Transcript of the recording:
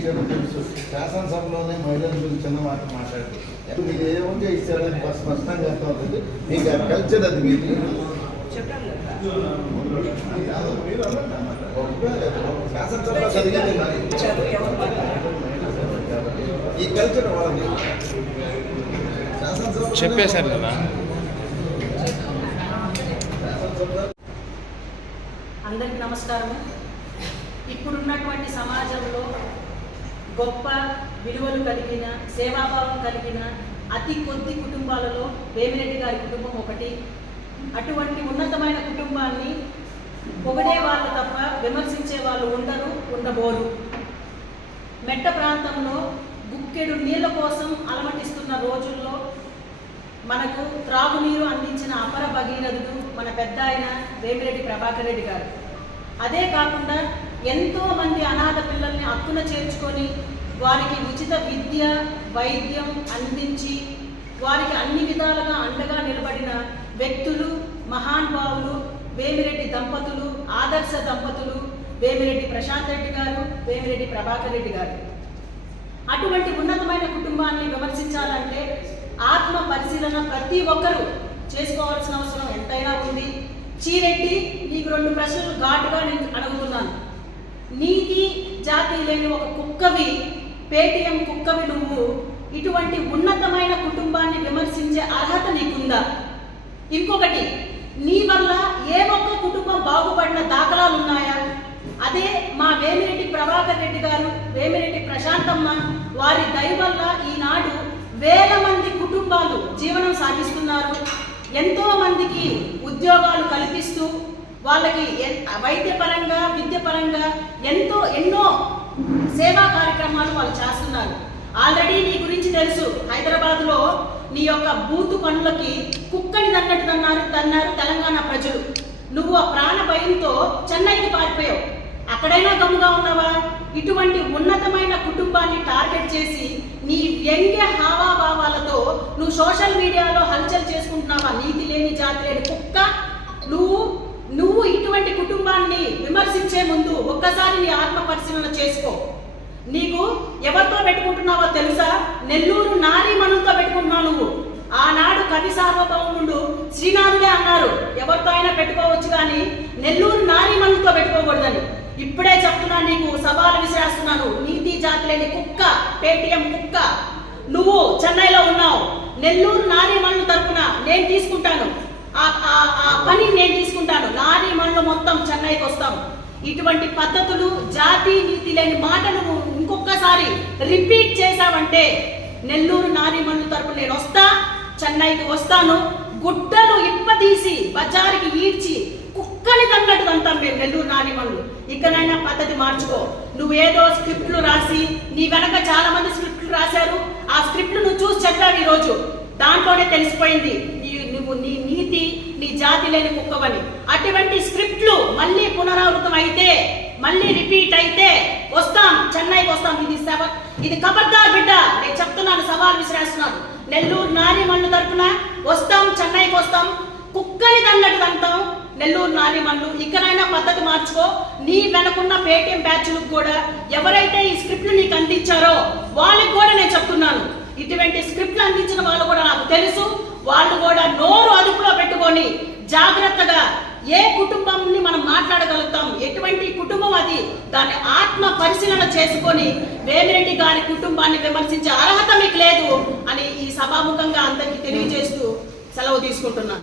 ఇచ్చాడో తెలుసు. శాసనసభలోనే మహిళల గురించి చిన్న మాట మాట్లాడారు. మీకు ఏముంటే ఇచ్చాడని స్పష్టంగా అర్థమవుతుంది. మీకు ఆ కల్చర్ అది మీకు శాసనసభలో జరిగింది. ఈ కల్చర్ వాళ్ళకి శాసనసభ చెప్పేశారు కదా. అందరికీ నమస్కారం. ఇప్పుడున్నటువంటి సమాజంలో గొప్ప విలువలు కలిగిన సేవాభావం కలిగిన అతి కొద్ది కుటుంబాలలో వేమిరెడ్డి గారి కుటుంబం ఒకటి. అటువంటి ఉన్నతమైన కుటుంబాన్ని పొగిడే వాళ్ళు తప్ప విమర్శించే వాళ్ళు ఉండబోరు. మెట్ట ప్రాంతంలో గుక్కెడు నీళ్ళ కోసం అలమటిస్తున్న రోజుల్లో మనకు త్రాగునీరు అందించిన అపర భగీరథుడు మన పెద్ద ఆయన వేమిరెడ్డి ప్రభాకర్ రెడ్డి గారు. అదే కాకుండా ఎంతో మంది అనాథ పిల్లల్ని హక్కున చేర్చుకొని వారికి ఉచిత విద్య వైద్యం అందించి వారికి అన్ని విధాలుగా అండగా నిలబడిన వ్యక్తులు మహానుభావులు వేమిరెడ్డి దంపతులు, ఆదర్శ దంపతులు వేమిరెడ్డి ప్రశాంత్ రెడ్డి గారు, వేమిరెడ్డి ప్రభాకర్ రెడ్డి గారు. అటువంటి ఉన్నతమైన కుటుంబాన్ని విమర్శించాలంటే ఆత్మ పరిశీలన ప్రతి ఒక్కరూ చేసుకోవాల్సిన అవసరం ఎంతైనా ఉంది. చీరెడ్డి, నీకు 2 ప్రశ్నలు ఘాటుగా నేను అడుగుతున్నాను. నీతి జాతి లేని ఒక కుక్కవి, పేటీఎం కుక్కవి నువ్వు ఇటువంటి ఉన్నతమైన కుటుంబాన్ని విమర్శించే అర్హత నీకుందా? ఇంకొకటి, నీ వల్ల ఏ ఒక్క కుటుంబం బాగుపడిన దాఖలాలు ఉన్నాయా? అదే మా వేమిరెడ్డి ప్రభాకర్ రెడ్డి గారు, వేమిరెడ్డి ప్రశాంతమ్మ వారి దయ వల్ల ఈనాడు వేల మంది కుటుంబాలు జీవనం సాగిస్తున్నారు. ఎంతో మందికి ఉద్యోగాలు కల్పిస్తూ వాళ్ళకి వైద్యపరంగా విద్యపరంగా ఎన్నో సేవా కార్యక్రమాలు వాళ్ళు చేస్తున్నారు. ఆల్రెడీ నీ గురించి తెలుసు. హైదరాబాద్లో నీ యొక్క బూతు పనులకి కుక్కని తన్నారు తెలంగాణ ప్రజలు. నువ్వు ఆ ప్రాణ భయంతో చెన్నైకి పారిపోయావు. అక్కడైనా గమ్ముగా ఉన్నావా? ఇటువంటి ఉన్నతమైన కుటుంబాన్ని టార్గెట్ చేసి నీ వ్యంగ్య హావాభావాలతో నువ్వు సోషల్ మీడియాలో హల్చల్ చేసుకుంటున్నావా? నీతి లేని జాతి లేని కుక్క నువ్వు ఇటువంటి కుటుంబాన్ని విమర్శించే ముందు ఒక్కసారి నీ ఆత్మ పరిశీలన చేసుకో. నీకు ఎవరితో పెట్టుకుంటున్నావో తెలుసా? నెల్లూరు నారీమణులతో పెట్టుకుంటున్నావు నువ్వు. ఆనాడు కవి సార్వభౌముడు శ్రీనాథుడే అన్నారు, ఎవరితో అయినా పెట్టుకోవచ్చు కానీ నెల్లూరు నారీమణులతో పెట్టుకోకూడదని. ఇప్పుడే చెప్తున్నా, నీకు సవాలు విసిరేస్తున్నాను. నీతి జాతి లేని కుక్క, పేటీఎం కుక్క, నువ్వు చెన్నైలో ఉన్నావు. నెల్లూరు నారీమణుల తరపున నేను తీసుకుంటాను, ఆ పని నేను తీసుకుంటాను. నారీమణులు మొత్తం చెన్నైకి వస్తాం. ఇటువంటి పద్ధతులు, జాతి నీతి లేని మాటలు ఇంకొకసారి రిపీట్ చేశావంటే నెల్లూరు నారీమణుల తరపున నేను వస్తా, చెన్నైకి వస్తాను. గుడ్డలు ఇప్పదీసి బజారుకి ఈడ్చి కుక్కని తన్నట్టు అంటాం మేము నెల్లూరు నారీమణులు. ఇకనైనా పద్ధతి మార్చుకో. నువ్వేదో స్క్రిప్ట్లు రాసి, నీ వెనక చాలా మంది స్క్రిప్ట్లు రాశారు. ఆ స్క్రిప్ట్లు నువ్వు చూసి చెప్పావు. ఈరోజు దాంట్లోనే తెలిసిపోయింది నువ్వు నీ నీతి నీ జాతి లేని కుక్కవని. అటువంటి స్క్రిప్ట్లు మళ్ళీ పునరావృతం అయితే, మళ్ళీ రిపీట్ అయితే వస్తాం, చెన్నైకి వస్తాం. ఇది ఖబర్దార్ బిడ్డ, నేను చెప్తున్నాను, సవాల్ విసిరేస్తున్నాను. నెల్లూరు నారీమణుల తరపున వస్తాం, చెన్నైకి వస్తాం. కుక్కని తన్నట్టు అంటాం నెల్లూరు నారీమణులు. ఇకనైనా పద్ధతి మార్చుకో. నీ వెనకున్న పేటీఎం బ్యాచ్లకు కూడా ఎవరైతే ఈ స్క్రిప్ట్లు నీకు అందించారో వాళ్ళకి కూడా నేను చెప్తున్నాను, ఇటువంటి స్క్రిప్ట్లు అందించిన వాళ్ళు కూడా నాకు తెలుసు. వాళ్ళు కూడా నోరు అదుపులో పెట్టుకొని జాగ్రత్తగా ఏ కుటుంబాన్ని మనం మాట్లాడగలుగుతాం, ఎటువంటి కుటుంబం అది, దాన్ని ఆత్మ పరిశీలన చేసుకొని వేమిరెడ్డి గారి కుటుంబాన్ని విమర్శించే అర్హత మీకు లేదు అని ఈ సభాముఖంగా అందరికీ తెలియజేస్తూ సెలవు తీసుకుంటున్నాను.